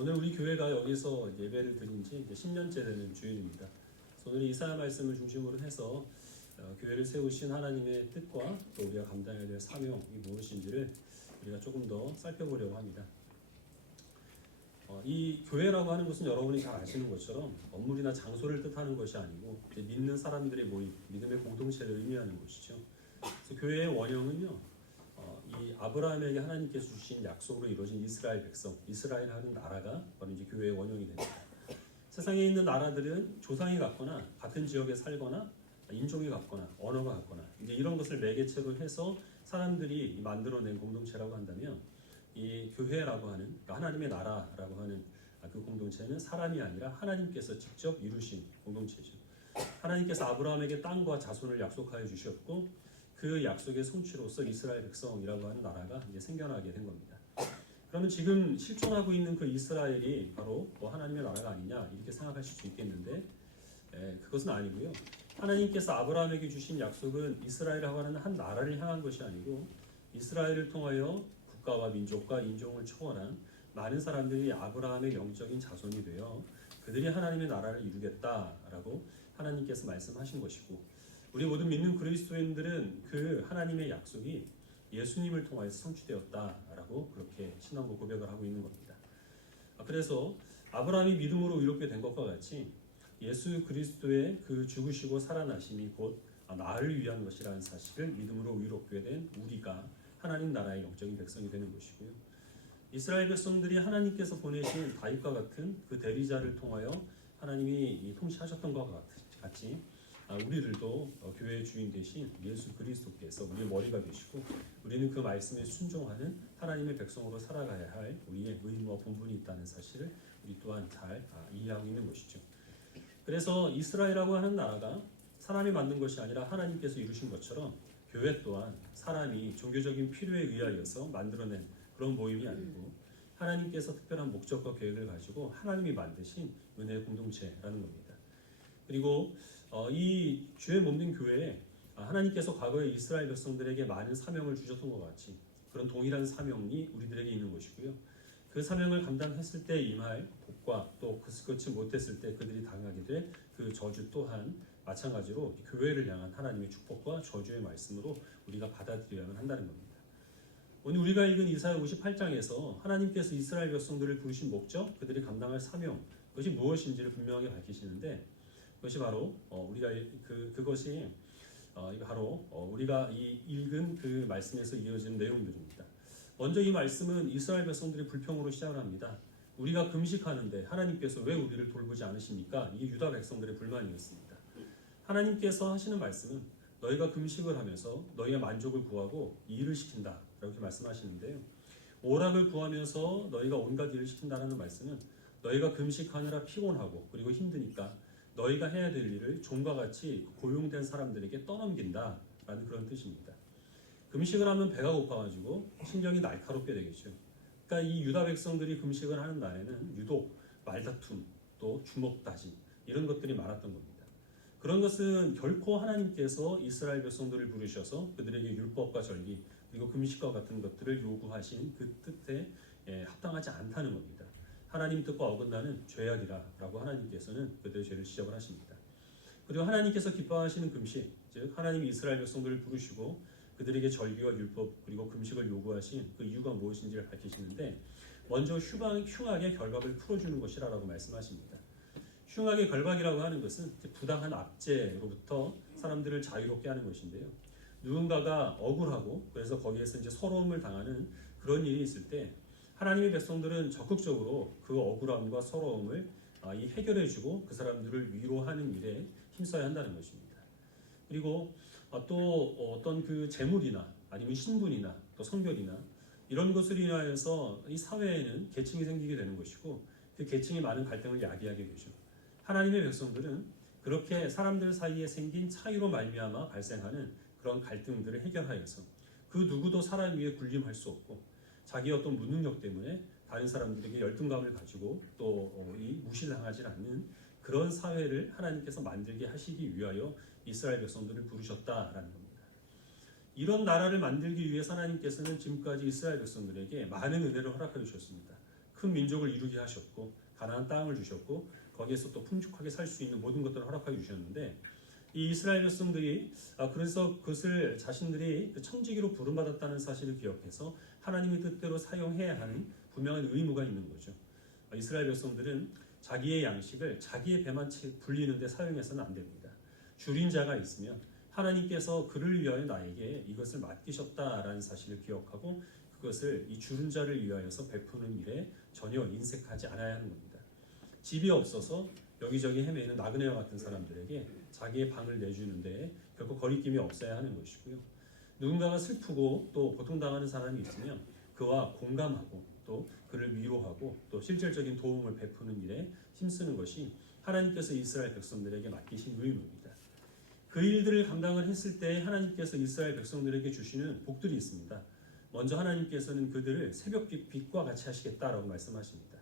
오늘 우리 교회가 여기서 예배를 드린 지 이제 10년째 되는 주일입니다. 그래서 오늘 이사야 말씀을 중심으로 해서 교회를 세우신 하나님의 뜻과 또 우리가 감당해야 될 사명이 무엇인지를 우리가 조금 더 살펴보려고 합니다. 이 교회라고 하는 것은 여러분이 잘 아시는 것처럼 건물이나 장소를 뜻하는 것이 아니고 믿는 사람들의 모임, 믿음의 공동체를 의미하는 것이죠. 그래서 교회의 원형은요, 이 아브라함에게 하나님께서 주신 약속으로 이루어진 이스라엘 백성, 이스라엘 하는 나라가 바로 이제 교회의 원형이 됩니다. 세상에 있는 나라들은 조상이 같거나 같은 지역에 살거나 인종이 같거나 언어가 같거나 이제 이런 것을 매개체로 해서 사람들이 만들어낸 공동체라고 한다면, 이 교회라고 하는, 그러니까 하나님의 나라라고 하는 그 공동체는 사람이 아니라 하나님께서 직접 이루신 공동체죠. 하나님께서 아브라함에게 땅과 자손을 약속하여 주셨고, 그 약속의 성취로서 이스라엘 백성이라고 하는 나라가 이제 생겨나게 된 겁니다. 그러면 지금 실존하고 있는 그 이스라엘이 바로 하나님의 나라가 아니냐 이렇게 생각하실 수 있겠는데, 그것은 아니고요. 하나님께서 아브라함에게 주신 약속은 이스라엘이라고 하는 한 나라를 향한 것이 아니고, 이스라엘을 통하여 국가와 민족과 인종을 초월한 많은 사람들이 아브라함의 영적인 자손이 되어 그들이 하나님의 나라를 이루겠다라고 하나님께서 말씀하신 것이고, 우리 모든 믿는 그리스도인들은 그 하나님의 약속이 예수님을 통하여서 성취되었다라고 그렇게 신앙고 고백을 하고 있는 겁니다. 그래서 아브라함이 믿음으로 의롭게 된 것과 같이 예수 그리스도의 그 죽으시고 살아나심이 곧 나를 위한 것이라는 사실을 믿음으로 의롭게 된 우리가 하나님 나라의 영적인 백성이 되는 것이고요. 이스라엘 백성들이 하나님께서 보내신 다윗과 같은 그 대리자를 통하여 하나님이 통치하셨던 것과 같이 우리들도 교회의 주인 되신 예수 그리스도께서 우리의 머리가 되시고, 우리는 그 말씀에 순종하는 하나님의 백성으로 살아가야 할 우리의 의무와 본분이 있다는 사실을 우리 또한 잘 이해하고 있는 것이죠. 그래서 이스라엘이라고 하는 나라가 사람이 만든 것이 아니라 하나님께서 이루신 것처럼, 교회 또한 사람이 종교적인 필요에 의하여서 만들어낸 그런 모임이 아니고 하나님께서 특별한 목적과 계획을 가지고 하나님이 만드신 은혜의 공동체라는 겁니다. 그리고 이 주의 몸된 교회에 하나님께서 과거에 이스라엘 백성들에게 많은 사명을 주셨던 것 같이 그런 동일한 사명이 우리들에게 있는 것이고요. 그 사명을 감당했을 때 임할 복과 또 그렇지 못했을 때 그들이 당하게 될 그 저주 또한 마찬가지로 교회를 향한 하나님의 축복과 저주의 말씀으로 우리가 받아들여야만 한다는 겁니다. 오늘 우리가 읽은 이사야 58장에서 하나님께서 이스라엘 백성들을 부르신 목적, 그들이 감당할 사명, 그것이 무엇인지를 분명하게 밝히시는데, 그것이 바로 그것이 바로 우리가 읽은 그 말씀에서 이어지는 내용들입니다. 먼저 이 말씀은 이스라엘 백성들의 불평으로 시작을 합니다. 우리가 금식하는데 하나님께서 왜 우리를 돌보지 않으십니까? 이게 유다 백성들의 불만이었습니다. 하나님께서 하시는 말씀은 너희가 금식을 하면서 너희의 만족을 구하고 일을 시킨다 이렇게 말씀하시는데요. 오락을 구하면서 너희가 온갖 일을 시킨다는 말씀은 너희가 금식하느라 피곤하고 그리고 힘드니까 너희가 해야 될 일을 종과 같이 고용된 사람들에게 떠넘긴다라는 그런 뜻입니다. 금식을 하면 배가 고파가지고 신경이 날카롭게 되겠죠. 그러니까 이 유다 백성들이 금식을 하는 날에는 유독 말다툼, 또 주먹다짐 이런 것들이 많았던 겁니다. 그런 것은 결코 하나님께서 이스라엘 백성들을 부르셔서 그들에게 율법과 절기 그리고 금식과 같은 것들을 요구하신 그 뜻에 합당하지 않다는 겁니다. 하나님 뜻과 어긋나는 죄악이라고 하나님께서는 그들의 죄를 지적을 하십니다. 그리고 하나님께서 기뻐하시는 금식, 즉 하나님이 이스라엘 백성들을 부르시고 그들에게 절기와 율법 그리고 금식을 요구하신 그 이유가 무엇인지를 밝히시는데, 먼저 흉악의 결박을 풀어주는 것이라고 말씀하십니다. 흉악의 결박이라고 하는 것은 부당한 압제로부터 사람들을 자유롭게 하는 것인데요. 누군가가 억울하고 그래서 거기에서 이제 서러움을 당하는 그런 일이 있을 때 하나님의 백성들은 적극적으로 그 억울함과 서러움을 해결해주고 그 사람들을 위로하는 일에 힘써야 한다는 것입니다. 그리고 또 어떤 그 재물이나 아니면 신분이나 또 성별이나 이런 것을 인하여서 이 사회에는 계층이 생기게 되는 것이고 그 계층이 많은 갈등을 야기하게 되죠. 하나님의 백성들은 그렇게 사람들 사이에 생긴 차이로 말미암아 발생하는 그런 갈등들을 해결하여서 그 누구도 사람 위에 군림할 수 없고 자기의 어떤 무능력 때문에 다른 사람들에게 열등감을 가지고 또 무시를 당하지 않는 그런 사회를 하나님께서 만들게 하시기 위하여 이스라엘 백성들을 부르셨다라는 겁니다. 이런 나라를 만들기 위해 하나님께서는 지금까지 이스라엘 백성들에게 많은 은혜를 허락해 주셨습니다. 큰 민족을 이루게 하셨고 가나안 땅을 주셨고 거기에서 또 풍족하게 살 수 있는 모든 것들을 허락하여 주셨는데 이 이스라엘 백성들이 그래서 그것을 자신들이 청지기로 부름받았다는 사실을 기억해서 하나님의 뜻대로 사용해야 하는 분명한 의무가 있는 거죠. 이스라엘 백성들은 자기의 양식을 자기의 배만 불리는 데 사용해서는 안 됩니다. 줄인 자가 있으면 하나님께서 그를 위하여 나에게 이것을 맡기셨다라는 사실을 기억하고 그것을 이 줄은 자를 위하여서 베푸는 일에 전혀 인색하지 않아야 하는 겁니다. 집이 없어서 여기저기 헤매는 나그네와 같은 사람들에게 자기의 방을 내주는데 결코 거리낌이 없어야 하는 것이고요. 누군가가 슬프고 또 고통당하는 사람이 있으면 그와 공감하고 또 그를 위로하고 또 실질적인 도움을 베푸는 일에 힘쓰는 것이 하나님께서 이스라엘 백성들에게 맡기신 의무입니다. 그 일들을 감당을 했을 때 하나님께서 이스라엘 백성들에게 주시는 복들이 있습니다. 먼저 하나님께서는 그들을 새벽빛과 같이 하시겠다라고 말씀하십니다.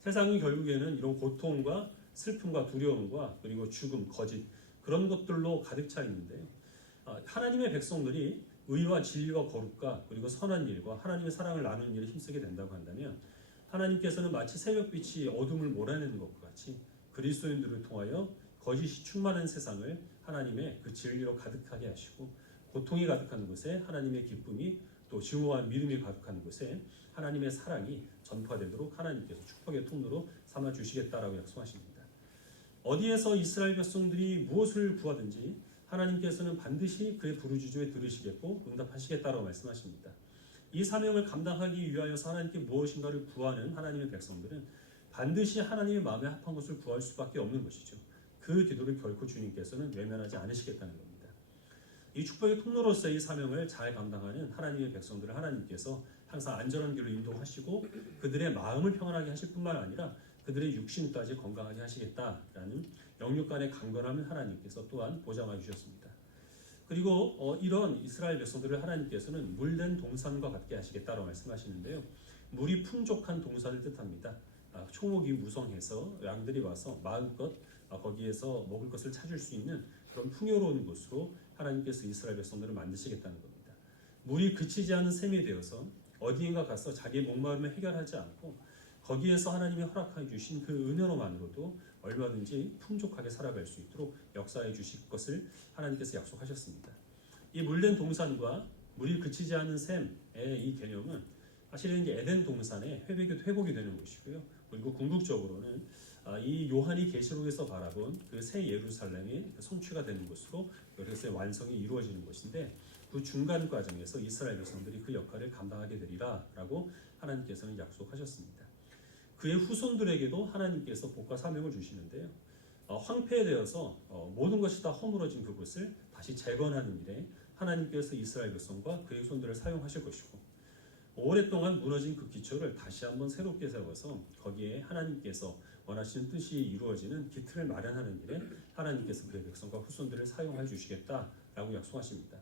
세상은 결국에는 이런 고통과 슬픔과 두려움과 그리고 죽음, 거짓 그런 것들로 가득 차 있는데요. 하나님의 백성들이 의와 진리와 거룩과 그리고 선한 일과 하나님의 사랑을 나누는 일에 힘쓰게 된다고 한다면 하나님께서는 마치 새벽빛이 어둠을 몰아내는 것과 같이 그리스도인들을 통하여 거짓이 충만한 세상을 하나님의 그 진리로 가득하게 하시고 고통이 가득한 곳에 하나님의 기쁨이 또 증오한 믿음이 가득한 곳에 하나님의 사랑이 전파되도록 하나님께서 축복의 통로로 삼아 주시겠다라고 약속하십니다. 어디에서 이스라엘 백성들이 무엇을 구하든지 하나님께서는 반드시 그의 부르짖음에 들으시겠고 응답하시겠다라고 말씀하십니다. 이 사명을 감당하기 위하여서 하나님께 무엇인가를 구하는 하나님의 백성들은 반드시 하나님의 마음에 합한 것을 구할 수밖에 없는 것이죠. 그 기도를 결코 주님께서는 외면하지 않으시겠다는 겁니다. 이 축복의 통로로서 이 사명을 잘 감당하는 하나님의 백성들을 하나님께서 항상 안전한 길로 인도하시고 그들의 마음을 평안하게 하실 뿐만 아니라 그들의 육신까지 건강하게 하시겠다라는 영육간의 강건함을 하나님께서 또한 보장해 주셨습니다. 그리고 이런 이스라엘 백성들을 하나님께서는 물된 동산과 같게 하시겠다라고 말씀하시는데요. 물이 풍족한 동산을 뜻합니다. 초목이 무성해서 양들이 와서 마음껏 거기에서 먹을 것을 찾을 수 있는 그런 풍요로운 곳으로 하나님께서 이스라엘 백성들을 만드시겠다는 겁니다. 물이 그치지 않은 샘이 되어서 어디인가 가서 자기의 목마름을 해결하지 않고 거기에서 하나님이 허락해 주신 그 은혜로만으로도 얼마든지 풍족하게 살아갈 수 있도록 역사해 주실 것을 하나님께서 약속하셨습니다. 이 물된 동산과 물이 그치지 않은 샘의 이 개념은 사실은 이제 에덴 동산의 회복이 되는 것이고요. 그리고 궁극적으로는 이 요한이 계시록에서 바라본 그 새 예루살렘이 성취가 되는 것으로 그래서 완성이 이루어지는 것인데 그 중간 과정에서 이스라엘 백성들이 그 역할을 감당하게 되리라라고 하나님께서는 약속하셨습니다. 그의 후손들에게도 하나님께서 복과 사명을 주시는데요. 황폐되어서 모든 것이 다 허물어진 그곳을 다시 재건하는 일에 하나님께서 이스라엘 백성과 그의 후손들을 사용하실 것이고 오랫동안 무너진 그 기초를 다시 한번 새롭게 세워서 거기에 하나님께서 원하시는 뜻이 이루어지는 기틀을 마련하는 일에 하나님께서 그의 백성과 후손들을 사용해 주시겠다라고 약속하십니다.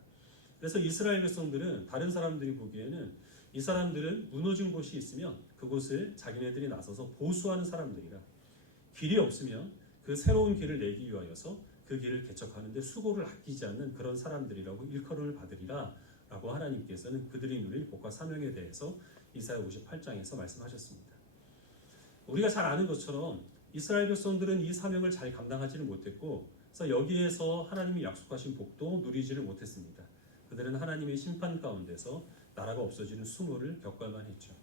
그래서 이스라엘 백성들은 다른 사람들이 보기에는 이 사람들은 무너진 곳이 있으면 그곳을 자기네들이 나서서 보수하는 사람들이라 길이 없으면 그 새로운 길을 내기 위하여서 그 길을 개척하는 데 수고를 아끼지 않는 그런 사람들이라고 일컬음을 받으리라 라고 하나님께서는 그들이 누릴 복과 사명에 대해서 이사야 58장에서 말씀하셨습니다. 우리가 잘 아는 것처럼 이스라엘 백성들은 이 사명을 잘 감당하지를 못했고 그래서 여기에서 하나님이 약속하신 복도 누리지를 못했습니다. 그들은 하나님의 심판 가운데서 나라가 없어지는 수모를 겪어야만 했죠.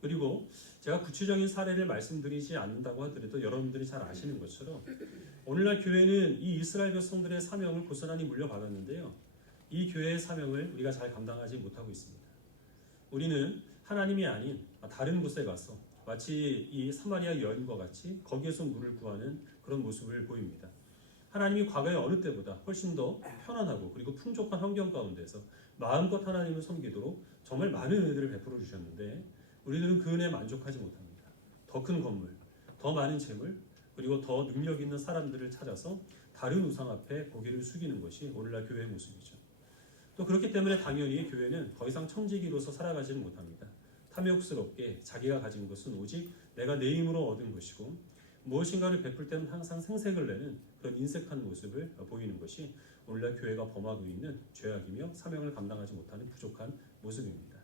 그리고 제가 구체적인 사례를 말씀드리지 않는다고 하더라도 여러분들이 잘 아시는 것처럼 오늘날 교회는 이 이스라엘 백성들의 사명을 고스란히 물려받았는데요. 이 교회의 사명을 우리가 잘 감당하지 못하고 있습니다. 우리는 하나님이 아닌 다른 곳에 가서 마치 이 사마리아 여인과 같이 거기에서 물을 구하는 그런 모습을 보입니다. 하나님이 과거의 어느 때보다 훨씬 더 편안하고 그리고 풍족한 환경 가운데서 마음껏 하나님을 섬기도록 정말 많은 은혜들을 베풀어 주셨는데 우리들은 그 은혜에 만족하지 못합니다. 더 큰 건물, 더 많은 재물, 그리고 더 능력 있는 사람들을 찾아서 다른 우상 앞에 고개를 숙이는 것이 오늘날 교회의 모습이죠. 또 그렇기 때문에 당연히 교회는 더 이상 청지기로서 살아가지는 못합니다. 탐욕스럽게 자기가 가진 것은 오직 내가 내 힘으로 얻은 것이고 무엇인가를 베풀 때는 항상 생색을 내는 그런 인색한 모습을 보이는 것이 오늘날 교회가 범하고 있는 죄악이며 사명을 감당하지 못하는 부족한 모습입니다.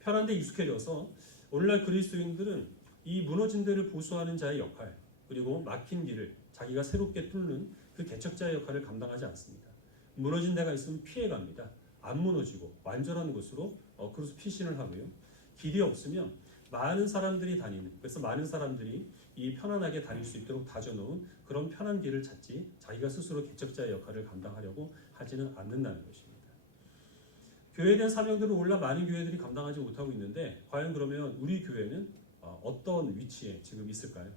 편한 데 익숙해져서 오늘날 그리스도인들은 이 무너진 데를 보수하는 자의 역할, 그리고 막힌 길을 자기가 새롭게 뚫는 그 개척자의 역할을 감당하지 않습니다. 무너진 데가 있으면 피해갑니다. 안 무너지고 완전한 곳으로 그래서 피신을 하고요. 길이 없으면 많은 사람들이 다니는, 그래서 많은 사람들이 이 편안하게 다닐 수 있도록 다져놓은 그런 편한 길을 찾지 자기가 스스로 개척자의 역할을 감당하려고 하지는 않는다는 것입니다. 교회에 대한 사명들을 오늘날 많은 교회들이 감당하지 못하고 있는데 과연 그러면 우리 교회는 어떤 위치에 지금 있을까요?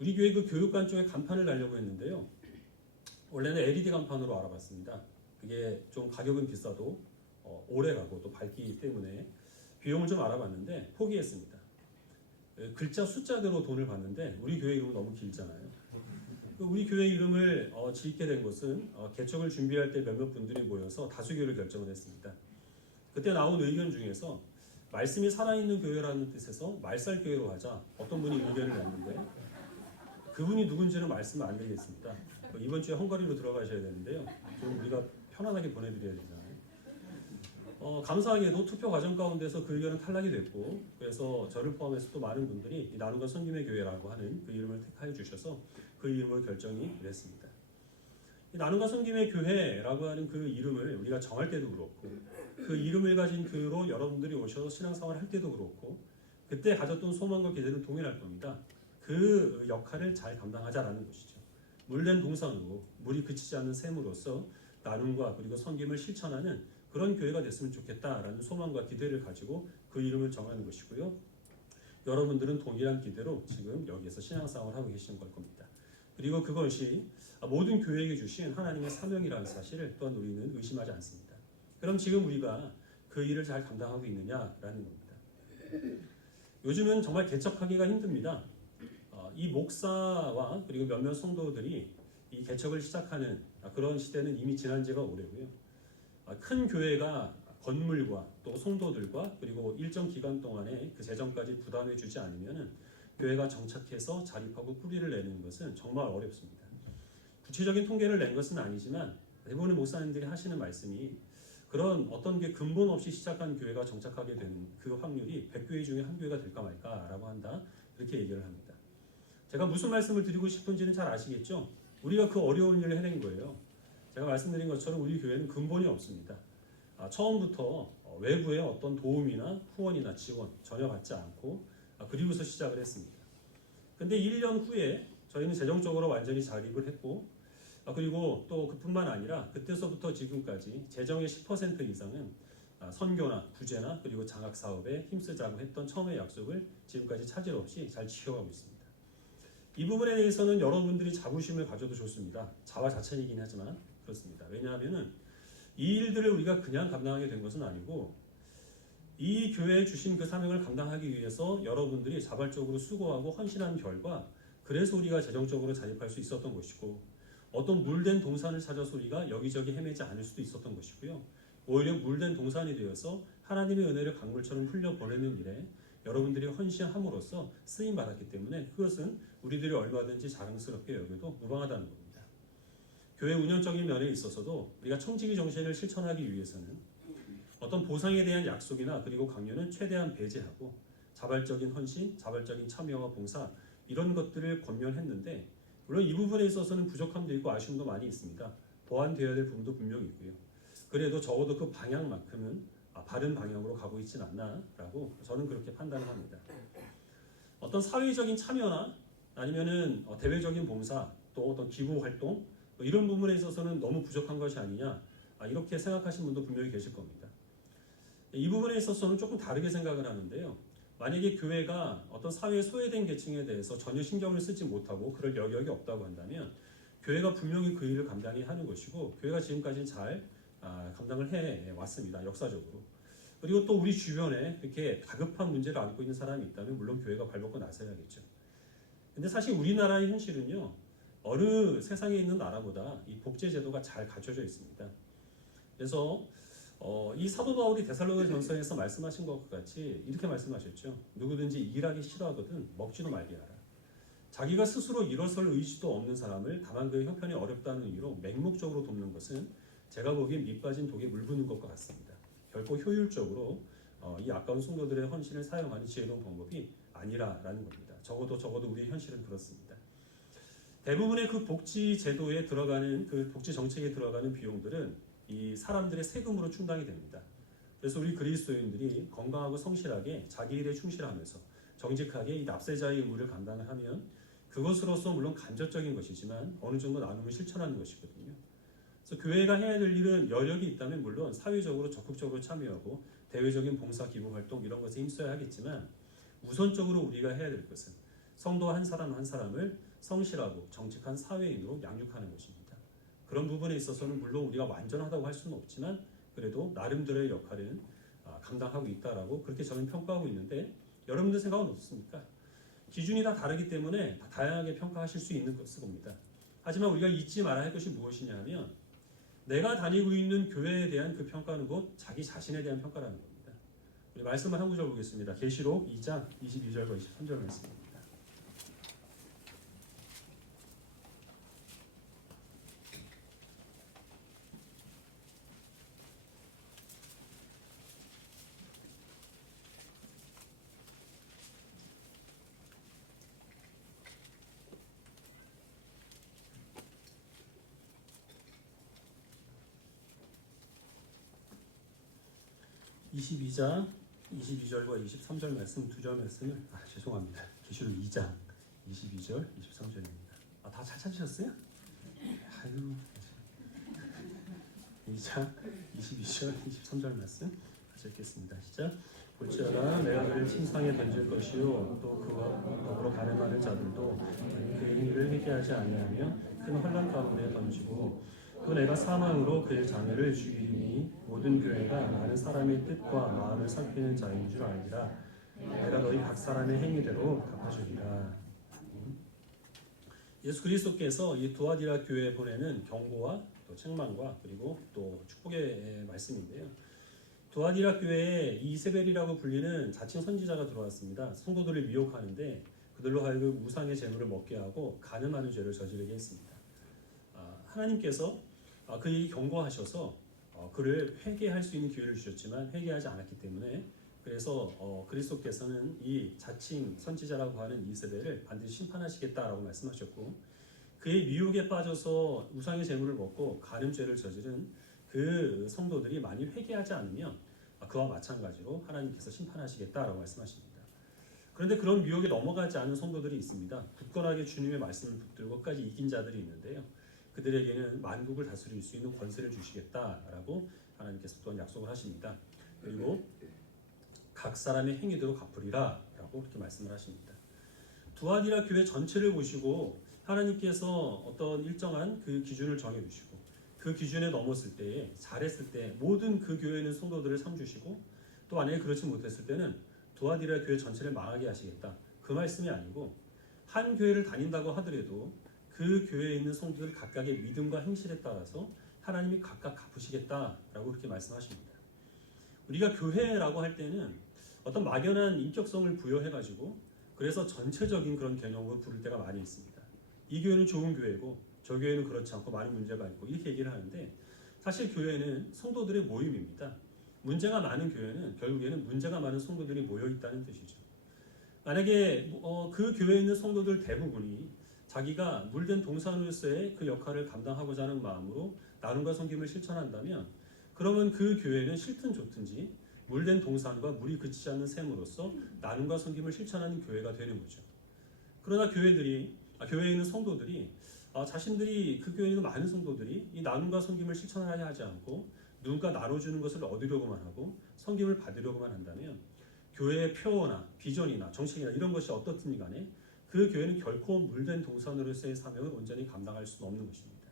우리 교회 그 교육관 쪽에 간판을 달려고 했는데요. 원래는 LED 간판으로 알아봤습니다. 그게 좀 가격은 비싸도 오래가고 또 밝기 때문에 비용을 좀 알아봤는데 포기했습니다. 글자 숫자대로 돈을 받는데 우리 교회 이름은 너무 길잖아요. 우리 교회 이름을 짓게 된 것은 개척을 준비할 때 몇몇 분들이 모여서 다수결을 결정을 했습니다. 그때 나온 의견 중에서 말씀이 살아있는 교회라는 뜻에서 말살교회로 하자 어떤 분이 의견을 냈는데 그분이 누군지는 말씀을 안 드리겠습니다. 이번 주에 헝가리로 들어가셔야 되는데요. 좀 우리가 편안하게 보내드려야 되잖아요. 감사하게도 투표 과정 가운데서 그 의견은 탈락이 됐고 그래서 저를 포함해서 또 많은 분들이 이 나눔과 섬김의 교회라고 하는 그 이름을 택하여 주셔서 그 이름으로 결정이 됐습니다. 이 나눔과 섬김의 교회라고 하는 그 이름을 우리가 정할 때도 그렇고 그 이름을 가진 교회로 여러분들이 오셔서 신앙생활을 할 때도 그렇고 그때 가졌던 소망과 기대는 동일할 겁니다. 그 역할을 잘 감당하자라는 것이죠. 물된 동산으로 물이 그치지 않는 샘으로서 나눔과 그리고 섬김을 실천하는 그런 교회가 됐으면 좋겠다라는 소망과 기대를 가지고 그 이름을 정하는 것이고요. 여러분들은 동일한 기대로 지금 여기에서 신앙생활을 하고 계시는 걸 겁니다. 그리고 그것이 모든 교회에게 주신 하나님의 사명이라는 사실을 또한 우리는 의심하지 않습니다. 그럼 지금 우리가 그 일을 잘 감당하고 있느냐라는 겁니다. 요즘은 정말 개척하기가 힘듭니다. 이 목사와 그리고 몇몇 성도들이 이 개척을 시작하는 그런 시대는 이미 지난 지가 오래고요. 큰 교회가 건물과 또 성도들과 그리고 일정 기간 동안에 그 재정까지 부담해 주지 않으면 교회가 정착해서 자립하고 뿌리를 내는 것은 정말 어렵습니다. 구체적인 통계를 낸 것은 아니지만 대부분의 목사님들이 하시는 말씀이 그런 어떤 게 근본 없이 시작한 교회가 정착하게 되는 그 확률이 100교회 중에 한 교회가 될까 말까라고 한다. 이렇게 얘기를 합니다. 제가 무슨 말씀을 드리고 싶은지는 잘 아시겠죠? 우리가 그 어려운 일을 해낸 거예요. 제가 말씀드린 것처럼 우리 교회는 근본이 없습니다. 처음부터 외부의 어떤 도움이나 후원이나 지원 전혀 받지 않고 그리고서 시작을 했습니다. 근데 1년 후에 저희는 재정적으로 완전히 자립을 했고 그리고 또 그뿐만 아니라 그때서부터 지금까지 재정의 10% 이상은 선교나 부재나 그리고 장학 사업에 힘쓰자고 했던 처음의 약속을 지금까지 차질 없이 잘 지켜가고 있습니다. 이 부분에 대해서는 여러분들이 자부심을 가져도 좋습니다. 자화자찬이긴 하지만 그렇습니다. 왜냐하면 이 일들을 우리가 그냥 감당하게 된 것은 아니고 이 교회에 주신 그 사명을 감당하기 위해서 여러분들이 자발적으로 수고하고 헌신한 결과 그래서 우리가 재정적으로 자립할 수 있었던 것이고 어떤 물된 동산을 찾아서 우리가 여기저기 헤매지 않을 수도 있었던 것이고요. 오히려 물된 동산이 되어서 하나님의 은혜를 강물처럼 흘려보내는 일에 여러분들이 헌신함으로써 쓰임받았기 때문에 그것은 우리들이 얼마든지 자랑스럽게 여겨도 무방하다는 겁니다. 교회 운영적인 면에 있어서도 우리가 청지기 정신을 실천하기 위해서는 어떤 보상에 대한 약속이나 그리고 강요는 최대한 배제하고 자발적인 헌신, 자발적인 참여와 봉사 이런 것들을 권면했는데 물론 이 부분에 있어서는 부족함도 있고 아쉬움도 많이 있습니다. 보완되어야 될 부분도 분명히 있고요. 그래도 적어도 그 방향만큼은 바른 방향으로 가고 있지는 않나라고 저는 그렇게 판단을 합니다. 어떤 사회적인 참여나 아니면은 대외적인 봉사 또 어떤 기부 활동 이런 부분에 있어서는 너무 부족한 것이 아니냐 이렇게 생각하시는 분도 분명히 계실 겁니다. 이 부분에 있어서는 조금 다르게 생각을 하는데요. 만약에 교회가 어떤 사회에 소외된 계층에 대해서 전혀 신경을 쓰지 못하고 그럴 여력이 없다고 한다면 교회가 분명히 그 일을 감당해야 하는 것이고 교회가 지금까지 잘 감당을 해왔습니다. 역사적으로. 그리고 또 우리 주변에 이렇게 다급한 문제를 안고 있는 사람이 있다면 물론 교회가 발벗고 나서야겠죠. 근데 사실 우리나라의 현실은요. 어느 세상에 있는 나라보다 이 복제제도가 잘 갖춰져 있습니다. 그래서 이 사도 바울이 데살로니가 전서에서 말씀하신 것 같이 이렇게 말씀하셨죠. 누구든지 일하기 싫어하거든 먹지도 말게 하라. 자기가 스스로 일어설 의지도 없는 사람을 다만 그의 형편이 어렵다는 이유로 맹목적으로 돕는 것은 제가 보기엔 밑 빠진 독에 물 부는 것과 같습니다. 결코 효율적으로 이 아까운 성도들의 헌신을 사용하는 지혜로운 방법이 아니라라는 겁니다. 적어도 우리의 현실은 그렇습니다. 대부분의 그 복지 제도에 들어가는 그 복지 정책에 들어가는 비용들은 이 사람들의 세금으로 충당이 됩니다. 그래서 우리 그리스도인들이 건강하고 성실하게 자기 일에 충실하면서 정직하게 이 납세자의 의무를 감당을 하면 그것으로서 물론 간접적인 것이지만 어느 정도 나눔을 실천하는 것이거든요. 그래서 교회가 해야 될 일은 여력이 있다면 물론 사회적으로 적극적으로 참여하고 대외적인 봉사 기부 활동 이런 것에 힘써야 하겠지만 우선적으로 우리가 해야 될 것은 성도 한 사람 한 사람을 성실하고 정직한 사회인으로 양육하는 것입니다. 그런 부분에 있어서는 물론 우리가 완전하다고 할 수는 없지만 그래도 나름대로의 역할은 감당하고 있다라고 그렇게 저는 평가하고 있는데 여러분들 생각은 어떻습니까? 기준이 다 다르기 때문에 다 다양하게 평가하실 수 있는 것일 겁니다. 하지만 우리가 잊지 말아야 할 것이 무엇이냐 하면 내가 다니고 있는 교회에 대한 그 평가는 곧 자기 자신에 대한 평가라는 겁니다. 우리 말씀을 한 구절 보겠습니다. 계시록 2장 22절과 23절 말씀입니다. (22장) 22절과 23절 말씀 두 절 말씀을 죄송합니다. 계시록 2장 22절 23절입니다. 다 잘 찾으셨어요? 아유 2장 22절 23절 말씀 같이 읽겠습니다. 시작. 볼지어다 내가 그를 침상에 던질 것이요 또 그와 더불어 가늠하는 자들도 그의 행위를 회개하지 아니하며 큰 환난 가운데 던지고 또 내가 사망으로 그의 장애를 죽이니 모든 교회가 많은 사람의 뜻과 마음을 살피는 자인 줄 알리라. 내가 너희 각 사람의 행위대로 갚아주리라. 예수 그리스도께서 이 두아디라 교회에 보내는 경고와 또 책망과 그리고 또 축복의 말씀인데요. 두아디라 교회에 이세벨이라고 불리는 자칭 선지자가 들어왔습니다. 성도들을 미혹하는데 그들로 하여금 우상의 재물을 먹게 하고 간음하는 죄를 저지르게 했습니다. 하나님께서 그에게 경고하셔서 그를 회개할 수 있는 기회를 주셨지만 회개하지 않았기 때문에 그래서 그리스도께서는 이 자칭 선지자라고 하는 이세벨을 반드시 심판하시겠다라고 말씀하셨고 그의 미혹에 빠져서 우상의 재물을 먹고 간음죄를 저지른 그 성도들이 많이 회개하지 않으면 그와 마찬가지로 하나님께서 심판하시겠다라고 말씀하십니다. 그런데 그런 미혹에 넘어가지 않은 성도들이 있습니다. 굳건하게 주님의 말씀을 붙들고 끝까지 이긴 자들이 있는데요. 그들에게는 만국을 다스릴 수 있는 권세를 주시겠다라고 하나님께서 또한 약속을 하십니다. 그리고 각 사람의 행위대로 갚으리라라고 그렇게 말씀을 하십니다. 두아디라 교회 전체를 보시고 하나님께서 어떤 일정한 그 기준을 정해주시고 그 기준에 넘었을 때에 잘했을 때 모든 그 교회에 있는 성도들을 상주시고 또 만약에 그렇지 못했을 때는 두아디라 교회 전체를 망하게 하시겠다. 그 말씀이 아니고 한 교회를 다닌다고 하더라도 그 교회에 있는 성도들 각각의 믿음과 행실에 따라서 하나님이 각각 갚으시겠다라고 그렇게 말씀하십니다. 우리가 교회라고 할 때는 어떤 막연한 인격성을 부여해가지고 그래서 전체적인 그런 개념으로 부를 때가 많이 있습니다. 이 교회는 좋은 교회고 저 교회는 그렇지 않고 많은 문제가 있고 이렇게 얘기를 하는데 사실 교회는 성도들의 모임입니다. 문제가 많은 교회는 결국에는 문제가 많은 성도들이 모여 있다는 뜻이죠. 만약에 그 교회에 있는 성도들 대부분이 자기가 물된 동산으로서의 그 역할을 감당하고자 하는 마음으로 나눔과 섬김을 실천한다면 그러면 그 교회는 싫든 좋든지 물된 동산과 물이 그치지 않는 샘으로서 나눔과 섬김을 실천하는 교회가 되는 거죠. 그러나 교회에 있는 성도들이 자신들이 그 교회에 있는 많은 성도들이 이 나눔과 섬김을 실천하려 하지 않고 누군가 나눠주는 것을 얻으려고만 하고 섬김을 받으려고만 한다면 교회의 표어나 비전이나 정책이나 이런 것이 어떻든 간에 그 교회는 결코 물된 동산으로서의 사명을 온전히 감당할 수는 없는 것입니다.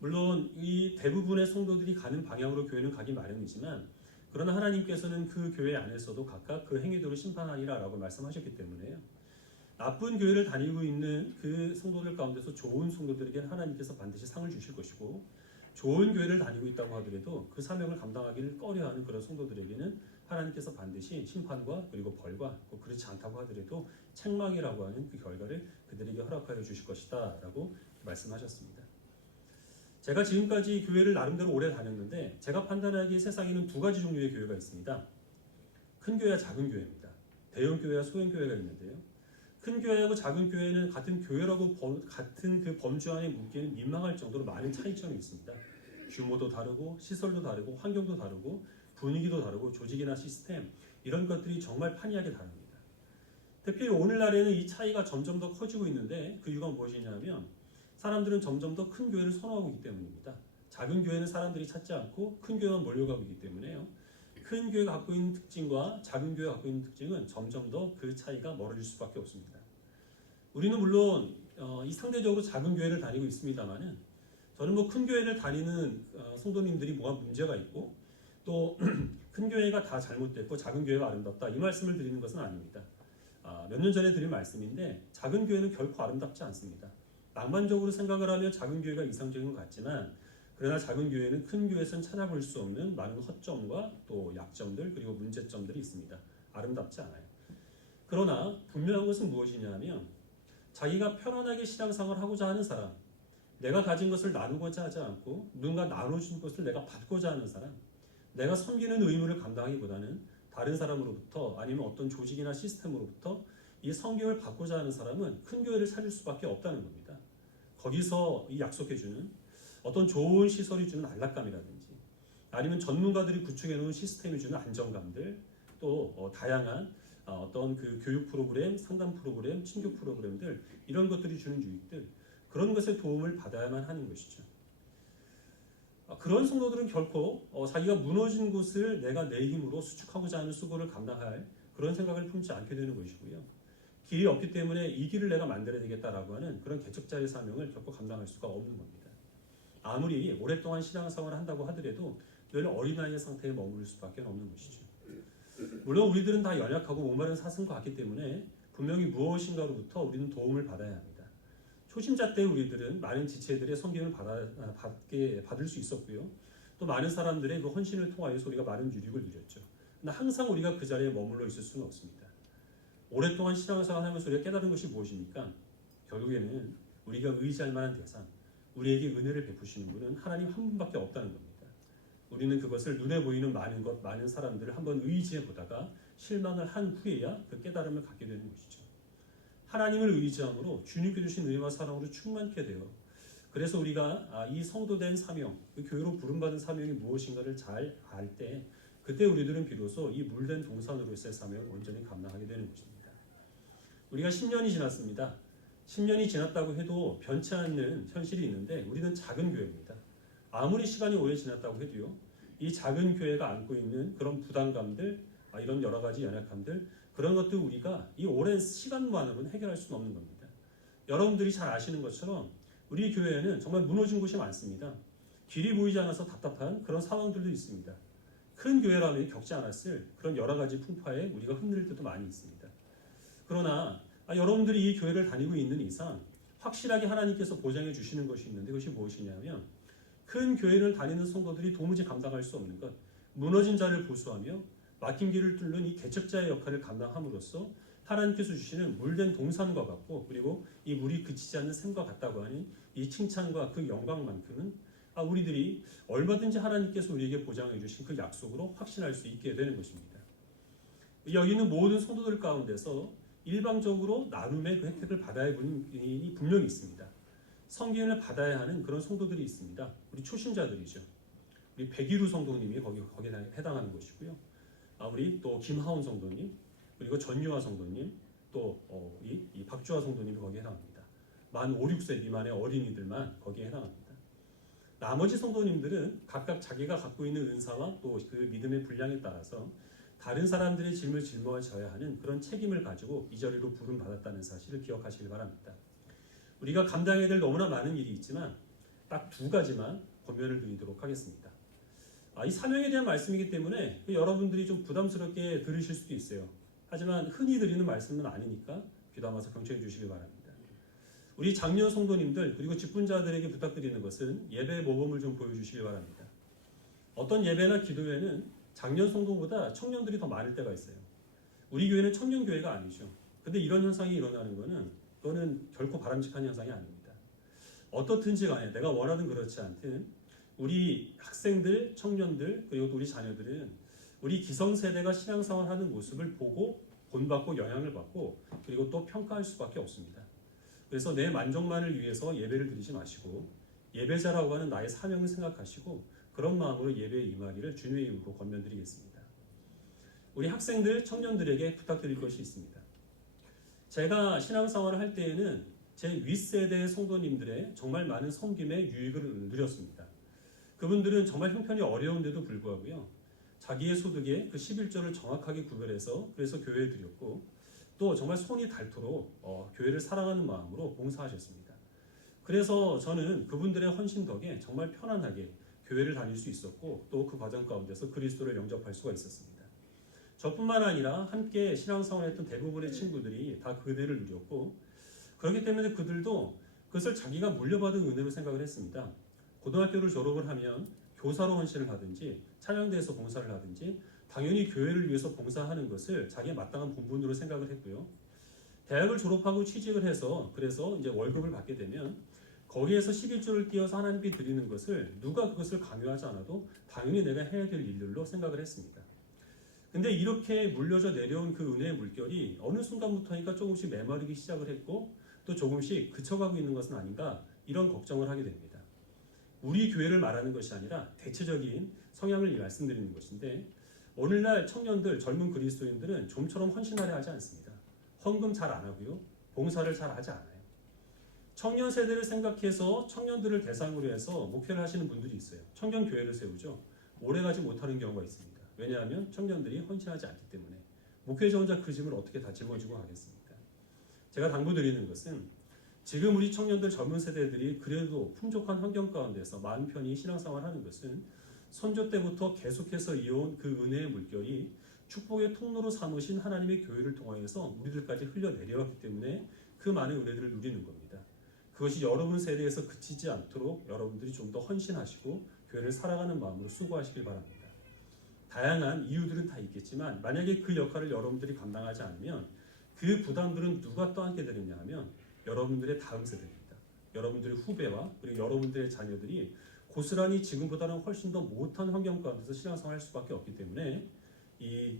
물론 이 대부분의 성도들이 가는 방향으로 교회는 가기 마련이지만 그러나 하나님께서는 그 교회 안에서도 각각 그 행위대로 심판하리라라고 말씀하셨기 때문에요. 나쁜 교회를 다니고 있는 그 성도들 가운데서 좋은 성도들에게는 하나님께서 반드시 상을 주실 것이고 좋은 교회를 다니고 있다고 하더라도 그 사명을 감당하기를 꺼려하는 그런 성도들에게는 하나님께서 반드시 심판과 그리고 벌과 그렇지 않다고 하더라도 책망이라고 하는 그 결과를 그들에게 허락하여 주실 것이다 라고 말씀하셨습니다. 제가 지금까지 교회를 나름대로 오래 다녔는데 제가 판단하기에 세상에는 두 가지 종류의 교회가 있습니다. 큰 교회와 작은 교회입니다. 대형 교회와 소형 교회가 있는데요. 큰 교회하고 작은 교회는 같은 교회라고 같은 그 범주 안에 묶기에는 민망할 정도로 많은 차이점이 있습니다. 규모도 다르고 시설도 다르고 환경도 다르고 분위기도 다르고 조직이나 시스템 이런 것들이 정말 판이하게 다릅니다. 특히 오늘날에는 이 차이가 점점 더 커지고 있는데 그 이유가 무엇이냐면 사람들은 점점 더 큰 교회를 선호하고 있기 때문입니다. 작은 교회는 사람들이 찾지 않고 큰 교회만 몰려가고 있기 때문에요. 큰 교회가 갖고 있는 특징과 작은 교회가 갖고 있는 특징은 점점 더 그 차이가 멀어질 수밖에 없습니다. 우리는 물론 이 상대적으로 작은 교회를 다니고 있습니다만은 저는 뭐 큰 교회를 다니는 성도님들이 뭐가 문제가 있고 또 큰 교회가 다 잘못됐고 작은 교회가 아름답다 이 말씀을 드리는 것은 아닙니다. 몇 년 전에 드린 말씀인데 작은 교회는 결코 아름답지 않습니다. 낭만적으로 생각을 하면 작은 교회가 이상적인 것 같지만 그러나 작은 교회는 큰 교회에서는 찾아볼 수 없는 많은 허점과 또 약점들 그리고 문제점들이 있습니다. 아름답지 않아요. 그러나 분명한 것은 무엇이냐면 자기가 편안하게 신앙생활을 하고자 하는 사람, 내가 가진 것을 나누고자 하지 않고 누군가 나눠준 것을 내가 받고자 하는 사람, 내가 섬기는 의무를 감당하기보다는 다른 사람으로부터 아니면 어떤 조직이나 시스템으로부터 이 섬김을 받고자 하는 사람은 큰 교회를 찾을 수밖에 없다는 겁니다. 거기서 이 약속해주는 어떤 좋은 시설이 주는 안락감이라든지 아니면 전문가들이 구축해 놓은 시스템이 주는 안정감들 또 다양한 어떤 그 교육 프로그램, 상담 프로그램, 친교 프로그램들 이런 것들이 주는 유익들 그런 것에 도움을 받아야만 하는 것이죠. 그런 성도들은 결코 자기가 무너진 곳을 내가 내 힘으로 수축하고자 하는 수고를 감당할 그런 생각을 품지 않게 되는 것이고요. 길이 없기 때문에 이 길을 내가 만들어야 되겠다라고 하는 그런 개척자의 사명을 결코 감당할 수가 없는 겁니다. 아무리 오랫동안 신앙생활을 한다고 하더라도 늘 어린아이의 상태에 머무를 수밖에 없는 것이죠. 물론 우리들은 다 연약하고 목마른 사슴과 같기 때문에 분명히 무엇인가로부터 우리는 도움을 받아야 합니다. 초심자 때 우리들은 많은 지체들의 섬김을 받을 수 있었고요. 또 많은 사람들의 그 헌신을 통하여서 우리가 많은 유익을 누렸죠. 그러나 항상 우리가 그 자리에 머물러 있을 수는 없습니다. 오랫동안 신앙생활을 하면서 우리가 깨달은 것이 무엇입니까? 결국에는 우리가 의지할 만한 대상, 우리에게 은혜를 베푸시는 분은 하나님 한 분밖에 없다는 겁니다. 우리는 그것을 눈에 보이는 많은 사람들을 한번 의지해 보다가 실망을 한 후에야 그 깨달음을 갖게 되는 것이죠. 하나님을 의지함으로 주님께 주신 은혜와 사랑으로 충만케 돼요. 그래서 우리가 이 성도된 사명, 그 교회로 부름받은 사명이 무엇인가를 잘 알 때 그때 우리들은 비로소 이 물된 동산으로서의 사명을 온전히 감당하게 되는 것입니다. 우리가 10년이 지났습니다. 10년이 지났다고 해도 변치 않는 현실이 있는데 우리는 작은 교회입니다. 아무리 시간이 오래 지났다고 해도요. 이 작은 교회가 안고 있는 그런 부담감들, 이런 여러 가지 연약함들 그런 것들 우리가 이 오랜 시간만으로는 해결할 수는 없는 겁니다. 여러분들이 잘 아시는 것처럼 우리 교회에는 정말 무너진 곳이 많습니다. 길이 보이지 않아서 답답한 그런 상황들도 있습니다. 큰 교회라면 겪지 않았을 그런 여러 가지 풍파에 우리가 흔들릴 때도 많이 있습니다. 그러나 여러분들이 이 교회를 다니고 있는 이상 확실하게 하나님께서 보장해 주시는 것이 있는데 그것이 무엇이냐면 큰 교회를 다니는 성도들이 도무지 감당할 수 없는 것, 무너진 자를 보수하며 막힌 길을 뚫는 이 개척자의 역할을 감당함으로써 하나님께서 주시는 물된 동산과 같고 그리고 이 물이 그치지 않는 샘과 같다고 하는 이 칭찬과 그 영광만큼은 우리들이 얼마든지 하나님께서 우리에게 보장해 주신 그 약속으로 확신할 수 있게 되는 것입니다. 여기 있는 모든 성도들 가운데서 일방적으로 나눔의 그 혜택을 받아야 하는 분이 분명히 있습니다. 성김을 받아야 하는 그런 성도들이 있습니다. 우리 초신자들이죠. 우리 백일우 성도님이 거기에 해당하는 것이고요. 우리 또 김하온 성도님, 그리고 전유아 성도님, 또 이 박주아 성도님이 거기에 해당합니다. 만 5, 6세 미만의 어린이들만 거기에 해당합니다. 나머지 성도님들은 각각 자기가 갖고 있는 은사와 또 그 믿음의 분량에 따라서 다른 사람들의 짐을 짊어져야 하는 그런 책임을 가지고 이 자리로 부름받았다는 사실을 기억하시길 바랍니다. 우리가 감당해야 될 너무나 많은 일이 있지만 딱 두 가지만 권면을 드리도록 하겠습니다. 이 사명에 대한 말씀이기 때문에 여러분들이 좀 부담스럽게 들으실 수도 있어요. 하지만 흔히 드리는 말씀은 아니니까 귀담아서 경청해 주시길 바랍니다. 우리 장년 성도님들 그리고 직분자들에게 부탁드리는 것은 예배 모범을 좀 보여주시길 바랍니다. 어떤 예배나 기도회는 장년 성도보다 청년들이 더 많을 때가 있어요. 우리 교회는 청년 교회가 아니죠. 근데 이런 현상이 일어나는 그거는 결코 바람직한 현상이 아닙니다. 어떻든지 간에 내가 원하든 그렇지 않든 우리 학생들, 청년들 그리고 또 우리 자녀들은 우리 기성세대가 신앙생활하는 모습을 보고 본받고 영향을 받고 그리고 또 평가할 수밖에 없습니다. 그래서 내 만족만을 위해서 예배를 드리지 마시고 예배자라고 하는 나의 사명을 생각하시고 그런 마음으로 예배에 임하기를 주님의 이름으로 권면드리겠습니다. 우리 학생들, 청년들에게 부탁드릴 것이 있습니다. 제가 신앙생활을 할 때에는 제 윗세대 성도님들의 정말 많은 섬김의 유익을 누렸습니다. 그분들은 정말 형편이 어려운데도 불구하고요. 자기의 소득에 그 11조를 정확하게 구별해서 그래서 교회에 드렸고 또 정말 손이 닳도록 교회를 사랑하는 마음으로 봉사하셨습니다. 그래서 저는 그분들의 헌신 덕에 정말 편안하게 교회를 다닐 수 있었고 또 그 과정 가운데서 그리스도를 영접할 수가 있었습니다. 저뿐만 아니라 함께 신앙생활했던 대부분의 친구들이 다 그 은혜를 누렸고 그렇기 때문에 그들도 그것을 자기가 물려받은 은혜로 생각을 했습니다. 고등학교를 졸업을 하면 교사로 헌신을 하든지 찬양대에서 봉사를 하든지 당연히 교회를 위해서 봉사하는 것을 자기의 마땅한 본분으로 생각을 했고요. 대학을 졸업하고 취직을 해서 그래서 이제 월급을 받게 되면 거기에서 11조를 띄어서 하나님께 드리는 것을 누가 그것을 강요하지 않아도 당연히 내가 해야 될 일들로 생각을 했습니다. 근데 이렇게 물려져 내려온 그 은혜의 물결이 어느 순간부터니까 조금씩 메마르기 시작을 했고 또 조금씩 그쳐가고 있는 것은 아닌가 이런 걱정을 하게 됩니다. 우리 교회를 말하는 것이 아니라 대체적인 성향을 말씀드리는 것인데 오늘날 청년들, 젊은 그리스도인들은 좀처럼 헌신하려 하지 않습니다. 헌금 잘 안 하고요. 봉사를 잘 하지 않아요. 청년 세대를 생각해서 청년들을 대상으로 해서 목회를 하시는 분들이 있어요. 청년 교회를 세우죠. 오래가지 못하는 경우가 있습니다. 왜냐하면 청년들이 헌신하지 않기 때문에 목회자 혼자 그 짐을 어떻게 다 짊어지고 가겠습니까? 제가 당부드리는 것은 지금 우리 청년들 젊은 세대들이 그래도 풍족한 환경 가운데서 마음 편히 신앙생활을 하는 것은 선조 때부터 계속해서 이어온 그 은혜의 물결이 축복의 통로로 삼으신 하나님의 교회를 통하여서 우리들까지 흘러내려왔기 때문에 그 많은 은혜들을 누리는 겁니다. 그것이 여러분 세대에서 그치지 않도록 여러분들이 좀 더 헌신하시고 교회를 살아가는 마음으로 수고하시길 바랍니다. 다양한 이유들은 다 있겠지만 만약에 그 역할을 여러분들이 감당하지 않으면 그 부담들은 누가 떠안게 되느냐 하면 여러분들의 다음 세대입니다. 여러분들의 후배와 그리고 여러분들의 자녀들이 고스란히 지금보다는 훨씬 더 못한 환경 가운데서 신앙생활을 할 수밖에 없기 때문에 이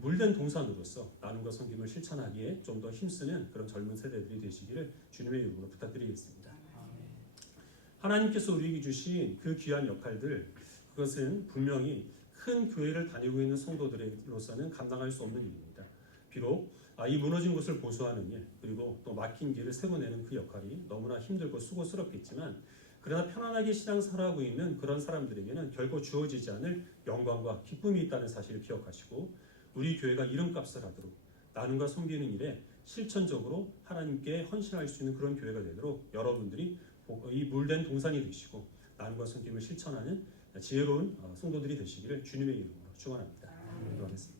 물된 동산으로서 나눔과 섬김을 실천하기에 좀 더 힘쓰는 그런 젊은 세대들이 되시기를 주님의 이름으로 부탁드리겠습니다. 하나님께서 우리에게 주신 그 귀한 역할들 그것은 분명히 큰 교회를 다니고 있는 성도들로서는 감당할 수 없는 일입니다. 비록 이 무너진 곳을 보수하는 일 그리고 또 막힌 길을 세워내는 그 역할이 너무나 힘들고 수고스럽겠지만 그러나 편안하게 신앙생활하고 있는 그런 사람들에게는 결코 주어지지 않을 영광과 기쁨이 있다는 사실을 기억하시고 우리 교회가 이름값을 하도록 나눔과 섬기는 일에 실천적으로 하나님께 헌신할 수 있는 그런 교회가 되도록 여러분들이 이 물된 동산이 되시고 나눔과 섬김을 실천하는 지혜로운 성도들이 되시기를 주님의 이름으로 축원합니다. 기도하겠습니다.